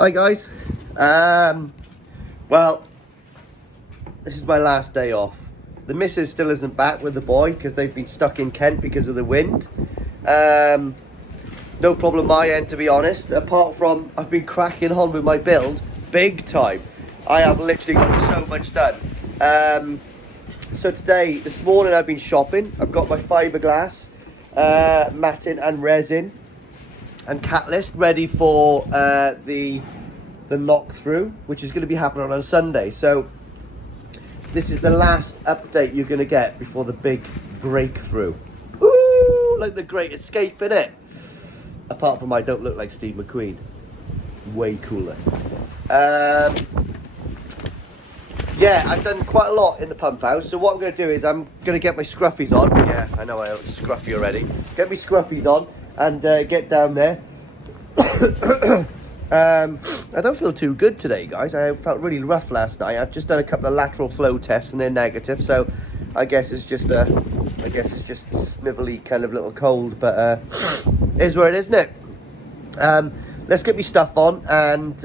Hi guys. Well, this is my last day off. The missus still isn't back with the boy because they've been stuck in Kent because of the wind. No problem my end, to be honest, apart from I've been cracking on with my build big time. I have literally got so much done. So this morning I've been shopping. I've got my fiberglass, matting and resin and catalyst ready for the knock through, which is going to be happening on Sunday. So this is the last update you're going to get before the big breakthrough. Ooh, like the Great Escape, innit? Apart from I don't look like Steve McQueen. Way cooler. Yeah, I've done quite a lot in the pump house. So what I'm going to do is I'm going to get my scruffies on. Yeah, I know I look scruffy already. Get my scruffies on and get down there. I don't feel too good today, guys. I felt really rough last night. I've just done a couple of lateral flow tests and they're negative. So I guess it's just a snivelly kind of little cold, but it is where it is, isn't it? Let's get my stuff on, and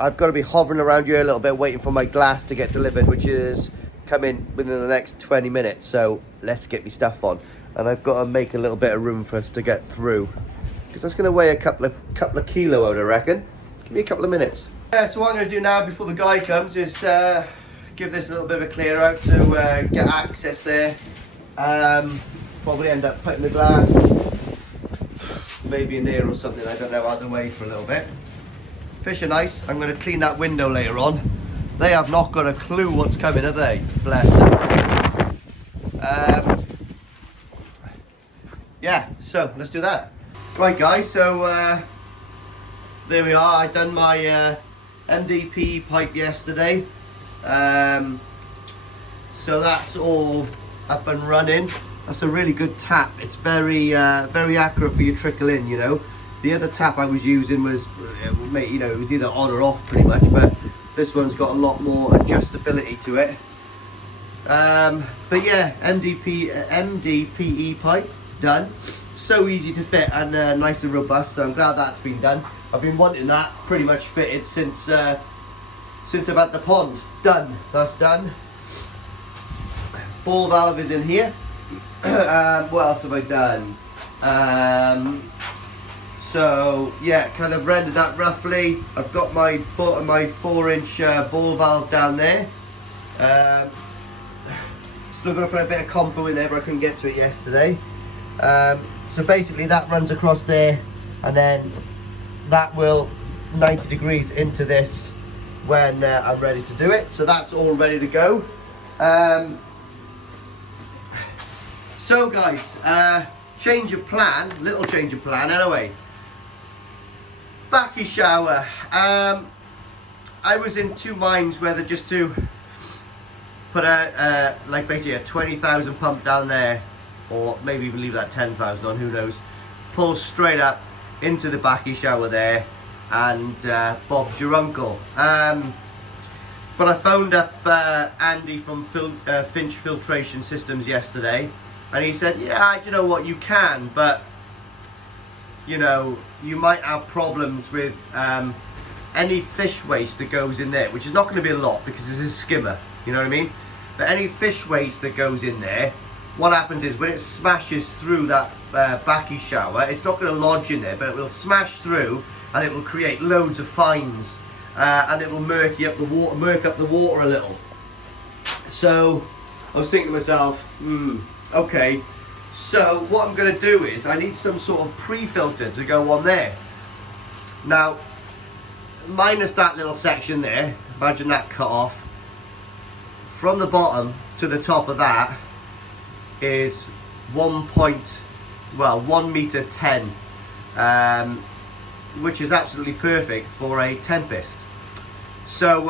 I've got to be hovering around here a little bit, waiting for my glass to get delivered, which is coming within the next 20 minutes. So let's get my stuff on, and I've got to make a little bit of room for us to get through, because that's going to weigh a couple of kilo out, I reckon. Give me a couple of minutes. Yeah, so what I'm going to do now before the guy comes is give this a little bit of a clear out to get access there. Probably end up putting the glass maybe in there or something, I don't know, out of the way for a little bit. Fish are nice. I'm going to clean that window later on. They have not got a clue what's coming, have they? Bless them. Yeah, so let's do that. Right guys, so there we are. I done my MDP pipe yesterday. So that's all up and running. That's a really good tap. It's very accurate for your trickle in, you know. The other tap I was using was, you know, it was either on or off pretty much, but this one's got a lot more adjustability to it. But yeah, MDPE pipe done. So easy to fit and nice and robust, so I'm glad that's been done. I've been wanting that pretty much fitted since I've had the pond. Done, that's done. Ball valve is in here. What else have I done? So yeah, kind of rendered that roughly. I've got my 4-inch ball valve down there. Still going to put a bit of compo in there, but I couldn't get to it yesterday. So basically that runs across there, and then that will 90 degrees into this when I'm ready to do it. So that's all ready to go. So guys, change of plan, little change of plan anyway. Backy shower. I was in two minds whether just to put like basically a 20,000 pump down there, or maybe even leave that 10,000 on, who knows. Pull straight up into the backy shower there, and Bob's your uncle. But I phoned up Andy from Finch Filtration Systems yesterday, and he said, yeah, you know what, you can, but you know, you might have problems with any fish waste that goes in there, which is not going to be a lot because it's a skimmer, you know what I mean? But any fish waste that goes in there, what happens is when it smashes through that backy shower, it's not going to lodge in there, but it will smash through and it will create loads of fines, and it will murk up the water a little. So I was thinking to myself, okay, so what I'm going to do is I need some sort of pre-filter to go on there. Now, minus that little section there, imagine that cut off. From the bottom to the top of that is 1 meter 10, which is absolutely perfect for a Tempest. So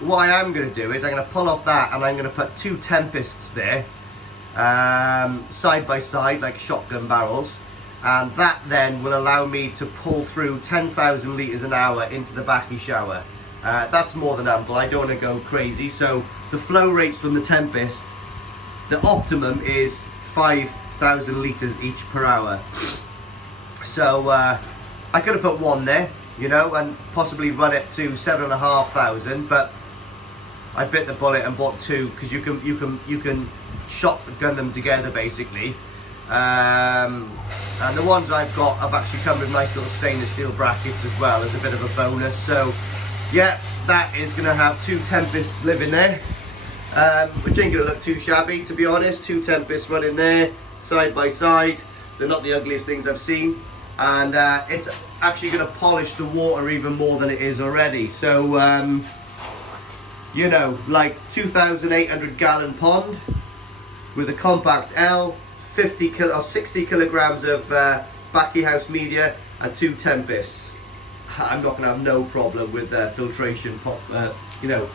what I am going to do is I'm going to pull off that, and I'm going to put two Tempests there, side by side like shotgun barrels, and that then will allow me to pull through 10,000 litres an hour into the backy shower. That's more than ample. I don't want to go crazy, so the flow rates from the Tempest, the optimum is 5,000 litres each per hour. So I could have put one there, you know, and possibly run it to 7,500. But I bit the bullet and bought two, because you can shotgun them together basically. And the ones I've got have actually come with nice little stainless steel brackets as well as a bit of a bonus. So yeah, that is going to have two Tempests living there, which ain't going to look too shabby, to be honest. Two Tempests running there side by side. They're not the ugliest things I've seen, and it's actually going to polish the water even more than it is already. So you know, like 2,800 gallon pond with a compact L, 60 kilograms of Backy House media, and two Tempests. I'm not going to have no problem with filtration, you know,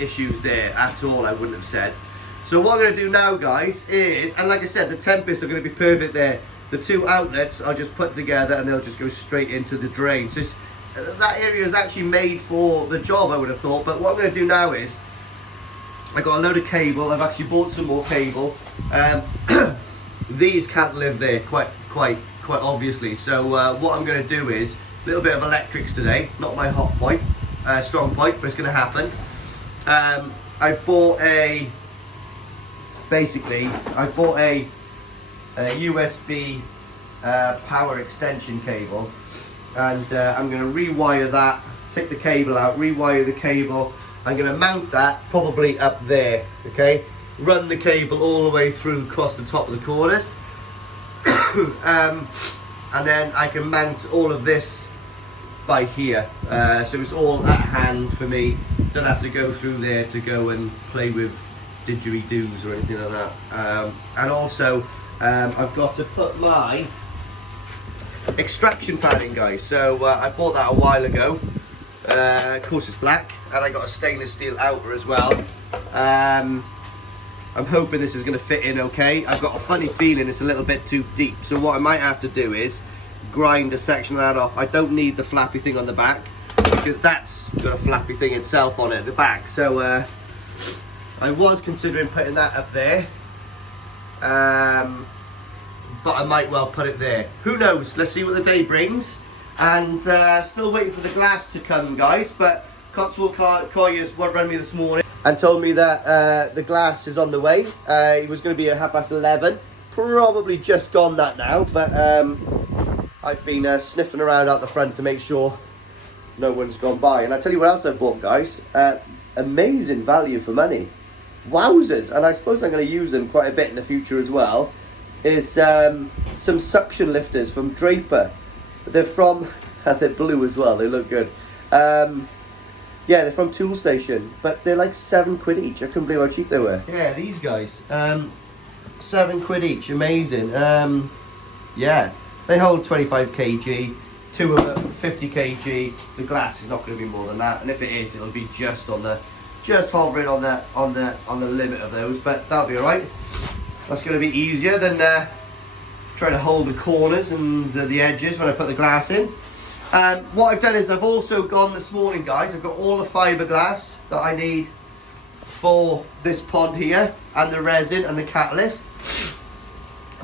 issues there at all, I wouldn't have said. So what I'm going to do now, guys, is, and like I said, the Tempests are going to be perfect there. The two outlets I'll just put together and they'll just go straight into the drain. So that area is actually made for the job, I would have thought. But what I'm going to do now is, I got a load of cable. I've actually bought some more cable. These can't live there quite obviously. So what I'm going to do is a little bit of electrics today. Not my hot point, strong point, but it's going to happen. I bought a USB power extension cable, and I'm going to rewire that. Take the cable out, rewire the cable. I'm going to mount that probably up there, okay? Run the cable all the way through across the top of the corners. And then I can mount all of this by here. So it's all at hand for me. Don't have to go through there to go and play with didgeridoos or anything like that. And also, I've got to put my extraction fan in, guys. So I bought that a while ago. Of course it's black, and I got a stainless steel outer as well. I'm hoping this is going to fit in okay. I've got a funny feeling it's a little bit too deep, so what I might have to do is grind a section of that off. I don't need the flappy thing on the back, because that's got a flappy thing itself on it at the back. So I was considering putting that up there, but I might well put it there. Who knows? Let's see what the day brings. And still waiting for the glass to come, guys, but Cotswold Colliers rang me this morning and told me that the glass is on the way. It was going to be at 11:30, probably just gone that now, but I've been sniffing around out the front to make sure no one's gone by. And I tell you what else I bought, guys, amazing value for money, wowzers, and I suppose I'm going to use them quite a bit in the future as well, is some suction lifters from Draper. They're from, they're blue as well, they look good. Yeah, they're from Tool Station, but they're like £7 each. I couldn't believe how cheap they were. Yeah, these guys, £7 each, amazing. Yeah, they hold 25 kg, two of them 50 kg. The glass is not going to be more than that, and if it is, it'll be just hovering on the limit of those, but that'll be alright. That's going to be easier than trying to hold the corners and the edges when I put the glass in. What I've done is I've also gone this morning, guys, I've got all the fiberglass that I need for this pond here, and the resin and the catalyst.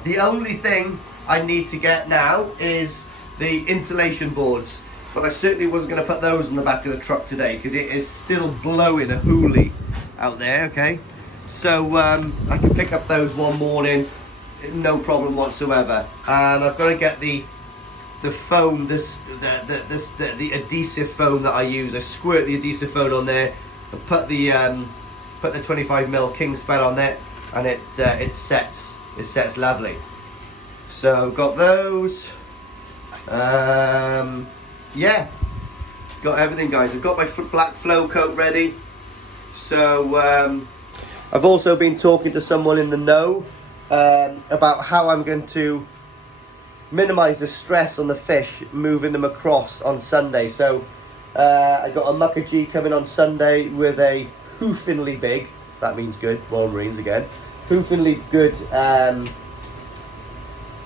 The only thing I need to get now is the insulation boards, but I certainly wasn't going to put those in the back of the truck today because it is still blowing a hoolie out there, okay? So I can pick up those one morning, no problem whatsoever. And I've got to get the foam, the adhesive foam that I use. I squirt the adhesive foam on there and put the 25mm Kingspan on there, and it sets lovely. So I've got those. Yeah, got everything, guys. I've got my black flow coat ready. So I've also been talking to someone in the know about how I'm going to minimise the stress on the fish moving them across on Sunday. So I got a Mucker G coming on Sunday with a hoofinly big, that means good, Royal Marines again, hoofinly good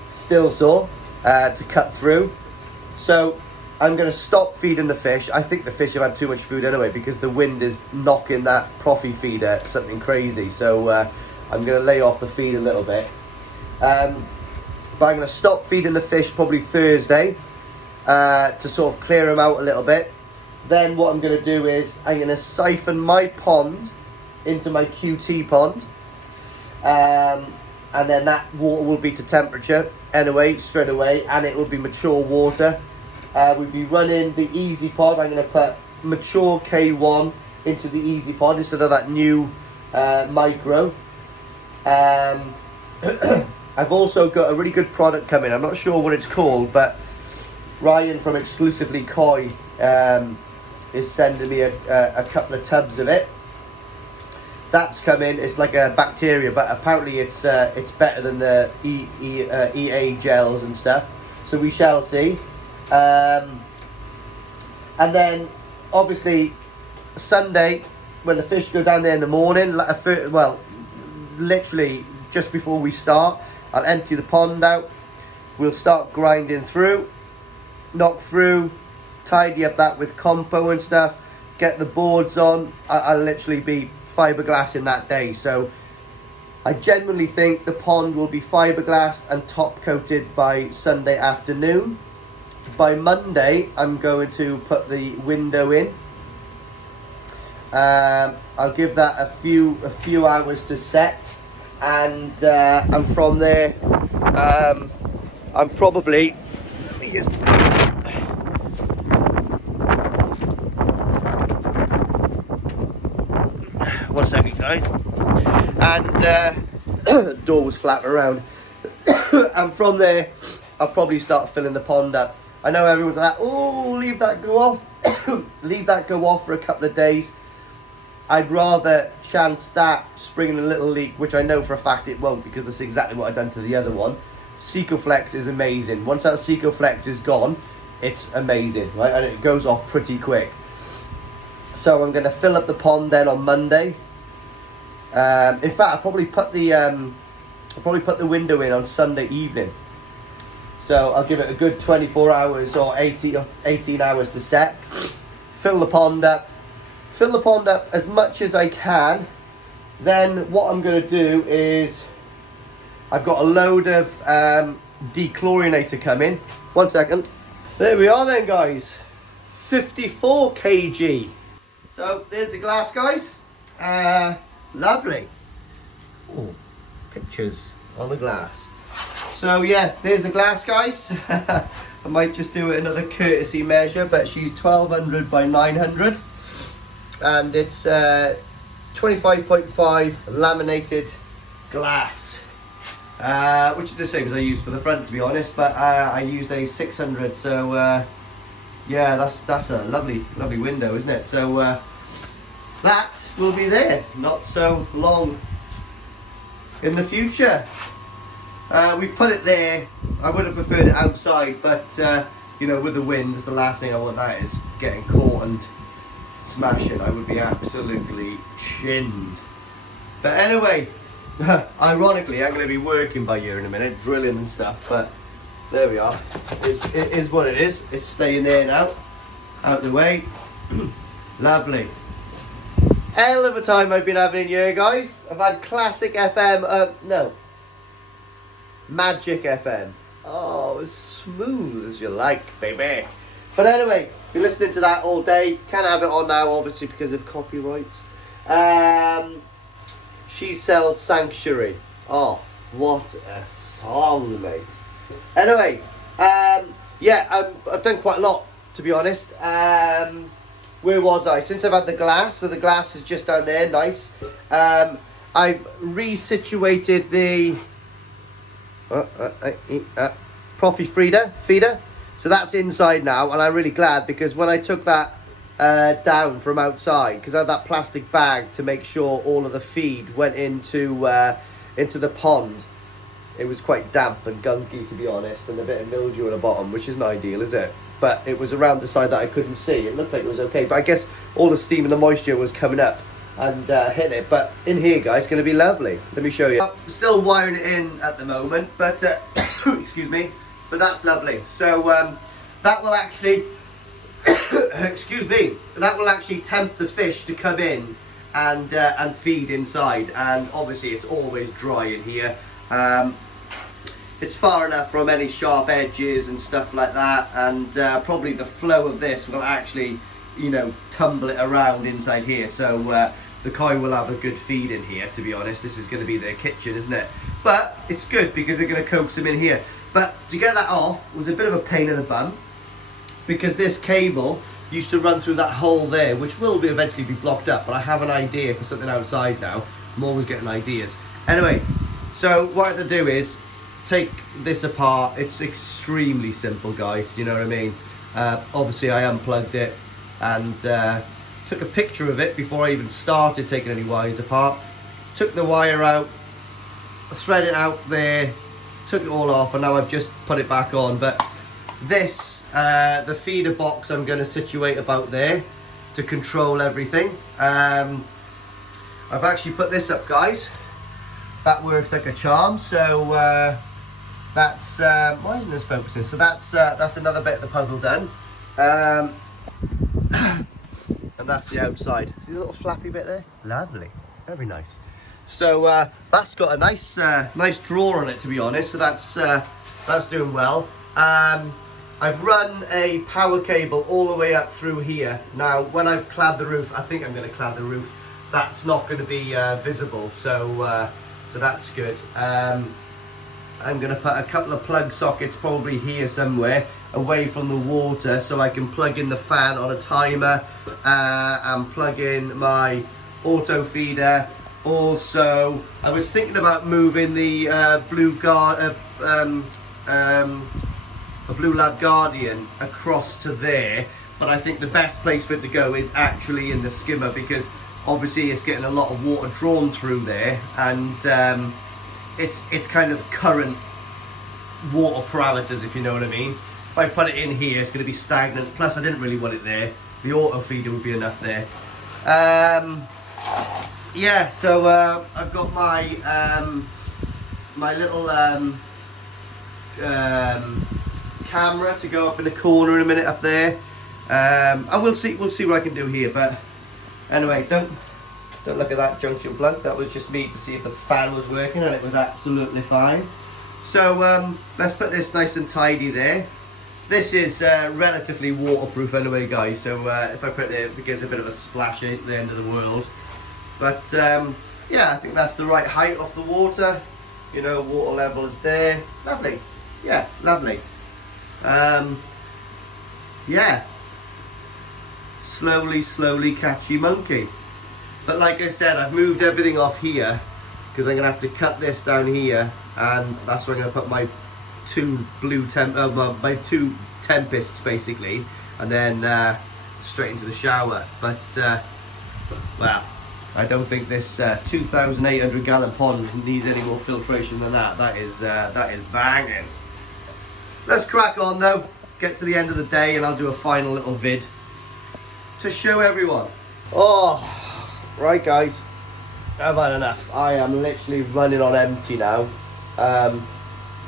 still saw to cut through. So I'm going to stop feeding the fish. I think the fish have had too much food anyway because the wind is knocking that proffie feeder something crazy. So I'm going to lay off the feed a little bit. But I'm going to stop feeding the fish probably Thursday. to sort of clear them out a little bit. Then what I'm going to do is I'm going to siphon my pond into my QT pond. And then that water will be to temperature anyway, straight away, and it will be mature water. We'll be running the easy pod. I'm going to put mature K1 into the easy pod instead of that new micro. I've also got a really good product coming. I'm not sure what it's called, but Ryan from Exclusively Koi is sending me a couple of tubs of it. That's coming. It's like a bacteria, but apparently it's better than the EA gels and stuff. So we shall see. And then obviously Sunday when the fish go down there in the morning, well, literally just before we start, I'll empty the pond out. We'll start grinding through, knock through, tidy up that with compo and stuff, get the boards on. I'll literally be fiberglass in that day. So I genuinely think the pond will be fiberglass and top coated by Sunday afternoon. By Monday I'm going to put the window in. I'll give that a few hours to set, and from there I'm probably just one second, guys. And the door was flapping around. And from there, I'll probably start filling the pond up. I know everyone's like, oh, leave that go off. Leave that go off for a couple of days. I'd rather chance that springing a little leak, which I know for a fact it won't, because that's exactly what I've done to the other one. Secoflex is amazing. Once that Secoflex is gone, it's amazing, right? And it goes off pretty quick. So I'm going to fill up the pond then on Monday. In fact, I'll probably put the window in on Sunday evening. So I'll give it a good 24 hours or 18 hours to set. Fill the pond up as much as I can. Then what I'm going to do is, I've got a load of dechlorinator coming. 1 second. There we are then, guys. 54 kg. So there's the glass, guys. Lovely. Oh, pictures on the glass. So yeah, there's the glass, guys. I might just do another courtesy measure, but she's 1200 by 900. And it's 25.5 laminated glass, which is the same as I used for the front, to be honest, but I used a 600, so yeah, that's a lovely window, isn't it? So that will be there not so long in the future. We've put it there. I would have preferred it outside, but you know, with the wind, the last thing I want that is getting caught and smashing. I would be absolutely chinned. But anyway, ironically, I'm going to be working by here in a minute, drilling and stuff, but there we are. It is what it is. It's staying there now, out the way. Lovely. Hell of a time I've been having in here, guys. I've had classic FM, no, Magic FM. Oh, as smooth as you like, baby. But anyway, been listening to that all day. Can't have it on now, obviously, because of copyrights. She Sells Sanctuary. Oh, what a song, mate. Anyway, yeah, I've done quite a lot, to be honest. Where was I? Since I've had the glass, so the glass is just down there, nice. I've resituated the Profi feeder. So that's inside now, and I'm really glad, because when I took that down from outside, because I had that plastic bag to make sure all of the feed went into the pond, it was quite damp and gunky, to be honest, and a bit of mildew at the bottom, which isn't ideal, is it? But it was around the side that I couldn't see. It looked like it was okay, but I guess all the steam and the moisture was coming up and hitting it. But in here, guys, it's going to be lovely. Let me show you. I'm still wiring it in at the moment, but excuse me, but that's lovely. So that will actually excuse me, that will actually tempt the fish to come in and feed inside. And obviously it's always dry in here. it's far enough from any sharp edges and stuff like that, and probably the flow of this will actually, you know, tumble it around inside here, so the koi will have a good feed in here. To be honest, this is going to be their kitchen, isn't it? But it's good because they're going to coax them in here. But to get that off was a bit of a pain in the bum, because this cable used to run through that hole there, which will be eventually be blocked up, but I have an idea for something outside now. I'm always getting ideas. Anyway, so what I have to do is take this apart. It's extremely simple, guys, you know what I mean? Obviously I unplugged it and took a picture of it before I even started taking any wires apart. Took the wire out, thread it out there, took it all off, and now I've just put it back on. But this, the feeder box, I'm going to situate about there to control everything. I've actually put this up, guys. That works like a charm. So that's why isn't this focusing? So that's another bit of the puzzle done. And that's the outside. See the little flappy bit there? Lovely, very nice. So that's got a nice nice drawer on it, to be honest. So that's doing well. I've run a power cable all the way up through here. Now, when I've clad the roof, I think I'm going to clad the roof. That's not going to be visible, so so that's good. I'm going to put a couple of plug sockets probably here somewhere away from the water, so I can plug in the fan on a timer and plug in my auto feeder. Also, I was thinking about moving the Blue Lab Guardian across to there, but I think the best place for it to go is actually in the skimmer, because obviously it's getting a lot of water drawn through there, and it's kind of current water parameters, if you know what I mean. If I put it in here, it's going to be stagnant. Plus, I didn't really want it there. The auto feeder would be enough there. Yeah, so I've got my my little camera to go up in the corner in a minute up there, and we'll see what I can do here. But anyway, don't look at that junction plug. That was just me to see if the fan was working, and it was absolutely fine. So let's put this nice and tidy there. This is relatively waterproof anyway, guys, so if I put it there, it gives a bit of a splash at the end of the world. But yeah, I think that's the right height off the water. You know, water level is there. Lovely. Yeah, lovely. Yeah. Slowly catchy monkey. But like I said, I've moved everything off here because I'm going to have to cut this down here, and that's where I'm going to put my my two tempests basically, and then straight into the shower. But well, I don't think this 2,800 gallon pond needs any more filtration than that. That is banging. Let's crack on though, get to the end of the day, and I'll do a final little vid to show everyone. Oh, right guys, I've had enough. I am literally running on empty now.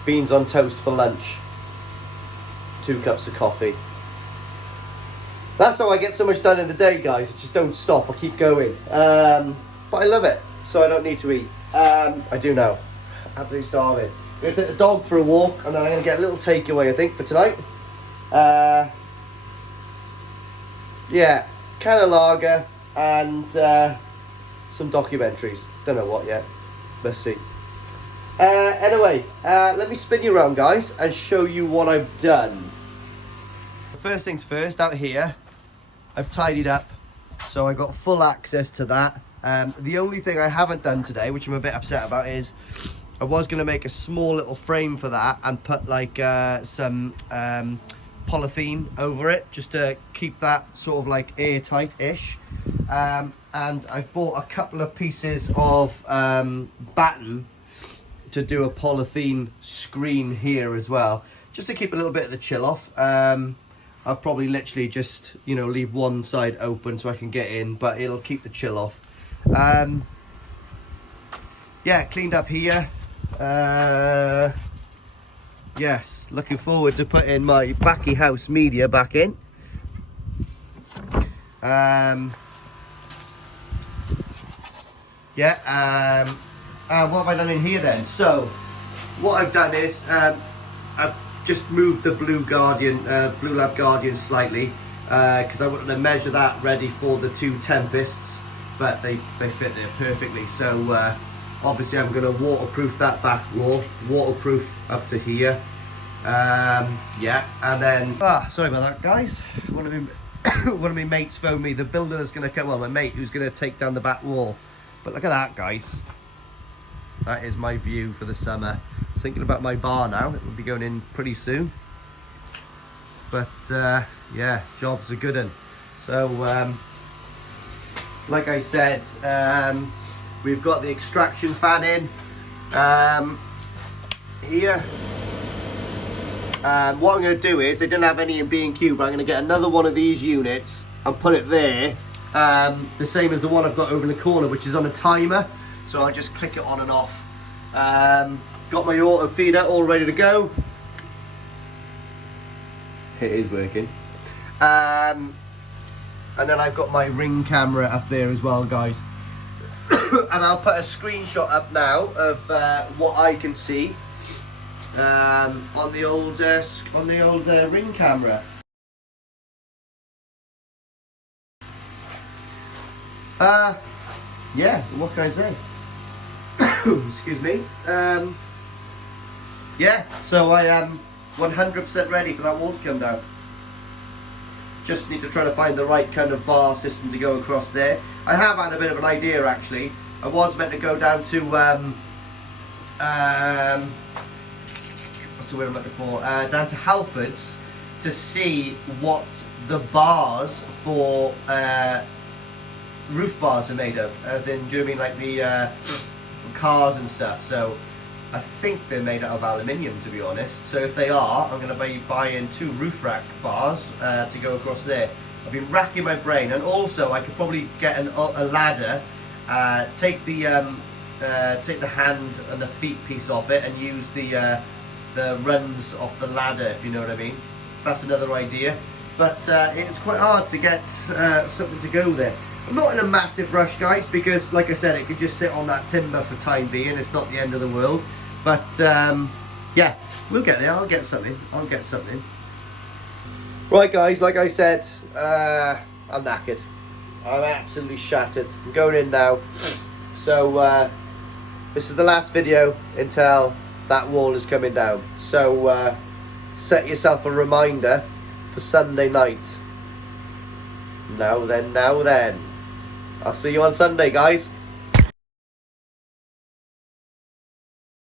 Beans on toast for lunch, 2 cups of coffee. That's how I get so much done in the day, guys. I just don't stop, I keep going. But I love it, so I don't need to eat. I do now. Absolutely starving. I'm going to take the dog for a walk, and then I'm going to get a little takeaway, I think, for tonight. Yeah, can of lager and some documentaries. Don't know what yet. Let's see. Anyway, let me spin you around, guys, and show you what I've done. First things first, out here, I've tidied up, so I got full access to that. The only thing I haven't done today, which I'm a bit upset about, is I was going to make a small little frame for that and put like some polythene over it, just to keep that sort of like airtight-ish. And I've bought a couple of pieces of batten to do a polythene screen here as well, just to keep a little bit of the chill off. I'll probably literally just, you know, leave one side open so I can get in, but it'll keep the chill off. Yeah, cleaned up here. Yes, looking forward to putting my Backy House media back in. Yeah, what have I done in here then? So, what I've done is I've just moved the Blue Lab Guardian slightly because I wanted to measure that ready for the 2 Tempests, but they fit there perfectly. So obviously I'm going to waterproof that back wall, waterproof up to here. Yeah, and then sorry about that, guys. One of my mates phoned me. The builder that's going to come, well, my mate who's going to take down the back wall. But look at that, guys. That is my view for the summer. Thinking about my bar now. It will be going in pretty soon. But yeah, job's a good one. So like I said, we've got the extraction fan in here. What I'm going to do is, they didn't have any in B&Q, but I'm going to get another one of these units and put it there, the same as the one I've got over in the corner, which is on a timer, so I'll just click it on and off. Got my auto feeder all ready to go. It is working. And then I've got my ring camera up there as well, guys. And I'll put a screenshot up now of what I can see on the old ring camera. Yeah, what can I say? Excuse me. Yeah, so I am 100% ready for that wall to come down. Just need to try to find the right kind of bar system to go across there. I have had a bit of an idea, actually. I was meant to go down to what's the word I'm looking for? Down to Halfords to see what the bars for roof bars are made of, as in, do you know what I mean, like the cars and stuff. So I think they're made out of aluminium, to be honest. So if they are, I'm going to be buying 2 roof rack bars to go across there. I've been racking my brain, and also I could probably get a ladder, take the hand and the feet piece off it, and use the runs off the ladder, if you know what I mean. That's another idea. But it's quite hard to get something to go there. I'm not in a massive rush, guys, because like I said, it could just sit on that timber for time being. It's not the end of the world. But yeah, we'll get there. I'll get something. Right, guys, like I said, I'm knackered. I'm absolutely shattered. I'm going in now. So this is the last video until that wall is coming down. So set yourself a reminder for Sunday night. Now then. I'll see you on Sunday, guys.